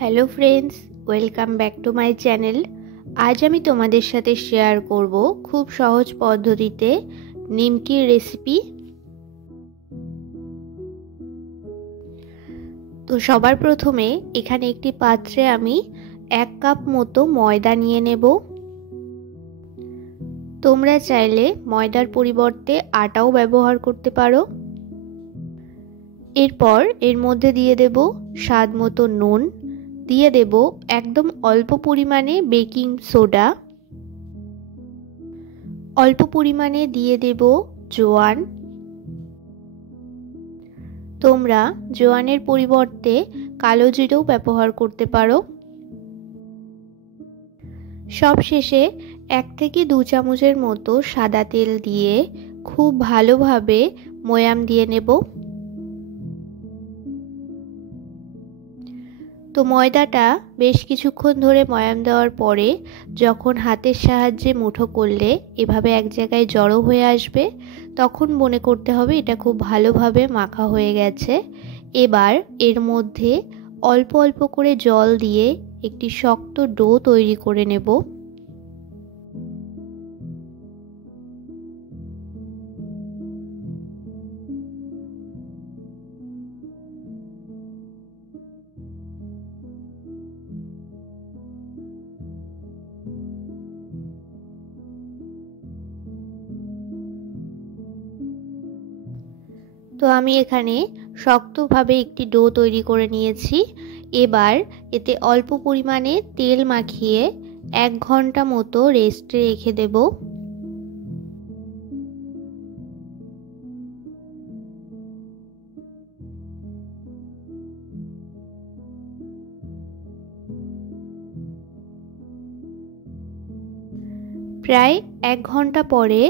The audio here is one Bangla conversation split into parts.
Hello friends, welcome back to my channel. আজ আমি তোমাদের সাথে শেয়ার করব খুব সহজ পদ্ধতিতে নিমকির রেসিপি। তো সবার প্রথমে এখানে একটি পাত্রে আমি 1 কাপ মতো ময়দা নিয়ে নেব। তোমরা চাইলে ময়দার পরিবর্তে আটাও ব্যবহার করতে পারো। এরপর এর মধ্যে দিয়ে দেব স্বাদ মতো নুন, দিয়ে দেব একদম অল্প পরিমাণে বেকিং সোডা, অল্প পরিমাণে দিয়ে দেব জোয়ান। তোমরা জোয়ানের পরিবর্তে কালো জিরেও ব্যবহার করতে পারো। সবশেষে 1 থেকে 2 চামচের মতো সাদা তেল দিয়ে খুব ভালোভাবে ময়াম দিয়ে নেব। তো ময়দাটা বেশ কিছুক্ষণ ধরে ময়াম দেওয়ার পরে যখন হাতের সাহায্যে মুঠো করলে এভাবে এক জায়গায় জড়ো হয়ে আসবে, তখন মনে করতে হবে এটা খুব ভালোভাবে মাখা হয়ে গেছে। এবার এর মধ্যে অল্প অল্প করে জল দিয়ে একটি শক্ত ডো তৈরি করে নেব। তো আমি এখানে শক্তভাবে একটি ডো তৈরি করে নিয়েছি। এবার এতে অল্প পরিমাণে তেল মাখিয়ে 1 ঘন্টা মতো রেস্টে রেখে দেব। প্রায় 1 ঘন্টা পরে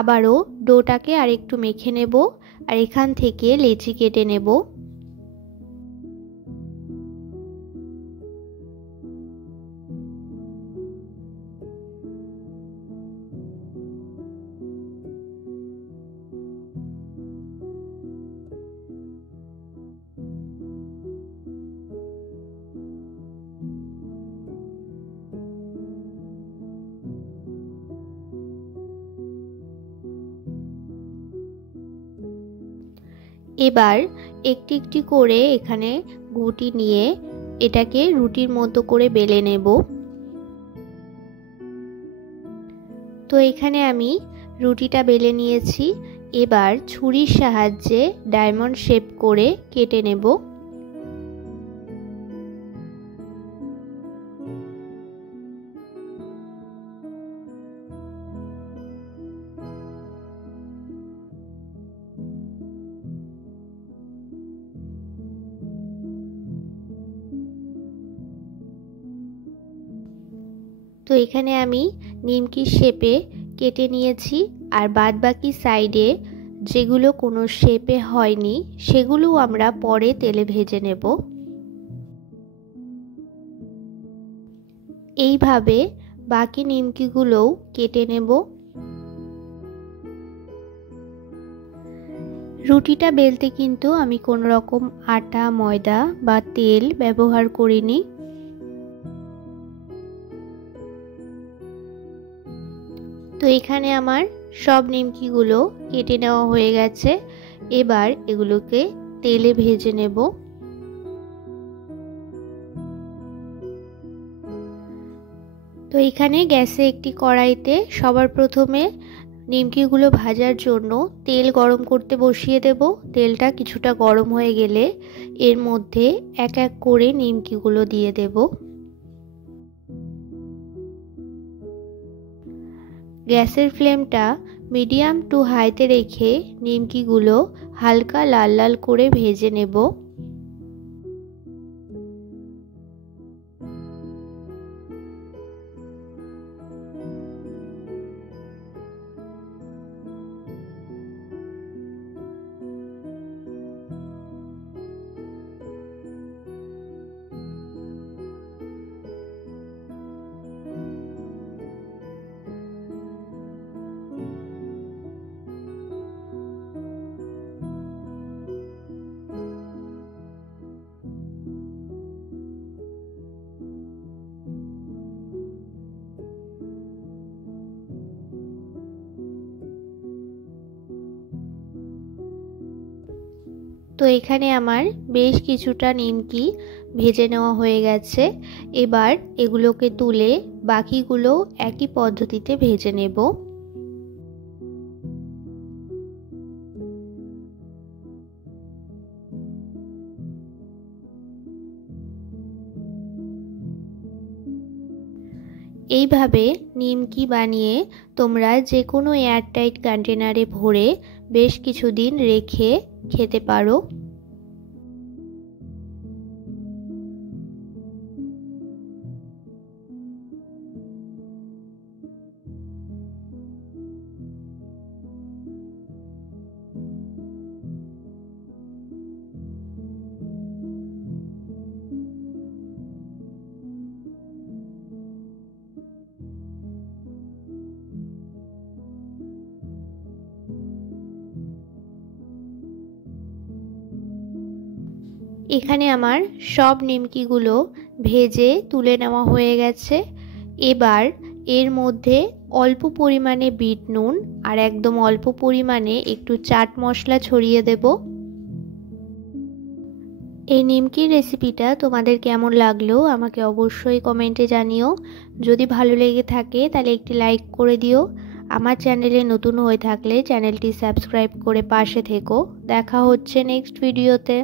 আবারও ডোটাকে আরেকটু মেখে নেব আর এখান থেকে লেচি কেটে নেব। এবার একটি একটি করে এখানে গুটি নিয়ে এটাকে রুটির মতো করে বেলে নেব। তো এখানে আমি রুটিটা বেলে নিয়েছি। এবার ছুরির সাহায্যে ডায়মন্ড শেপ করে কেটে নেব। তো এখানে আমি নিমকির শেপে কেটে নিয়েছি, আর বাদবাকি সাইডে যেগুলো কোনো শেপে হয়নি সেগুলো আমরা পরে তেলে ভেজে নেব। এইভাবে বাকি নিমকিগুলোও কেটে নেব। রুটিটা বেলতে কিন্তু আমি কোনো রকম আটা, ময়দা বা তেল ব্যবহার করিনি। তো এখানে আমার সব নিমকিগুলো কেটে নেওয়া হয়ে গেছে। এবার এগুলোকে তেলে ভেজে নেব। তো এখানে গ্যাসে একটি কড়াইতে সবার প্রথমে নিমকিগুলো ভাজার জন্য তেল গরম করতে বসিয়ে দেব। তেলটা কিছুটা গরম হয়ে গেলে এর মধ্যে এক এক করে নিমকিগুলো দিয়ে দেব। গ্যাসের ফ্লেমটা মিডিয়াম টু হাইতে রেখে নিমকিগুলো হালকা লাল লাল করে ভেজে নেব। তো এখানে আমার বেশ কিছুটা নিমকি ভেজে নেওয়া হয়ে গেছে। এবার এগুলোকে তুলে বাকিগুলো একই পদ্ধতিতে ভেজে নেব। এইভাবে নিমকি বানিয়ে তোমরা যে কোনো এয়ারটাইট কন্টেনারে ভরে বেশ কিছুদিন রেখে খেতে পারো। এখানে আমার সব নিমকিগুলো ভেজে তুলে নেওয়া হয়ে গেছে। এবার এর মধ্যে অল্প পরিমাণে বিট নুন আর একদম অল্প পরিমাণে একটু চাট মশলা ছড়িয়ে দেব। এই নিমকির রেসিপিটা তোমাদের কেমন লাগলো আমাকে অবশ্যই কমেন্টে জানিও। যদি ভালো লেগে থাকে তাহলে একটি লাইক করে দিও। আমার চ্যানেলে নতুন হয়ে থাকলে চ্যানেলটি সাবস্ক্রাইব করে পাশে থেকো। দেখা হচ্ছে নেক্সট ভিডিওতে।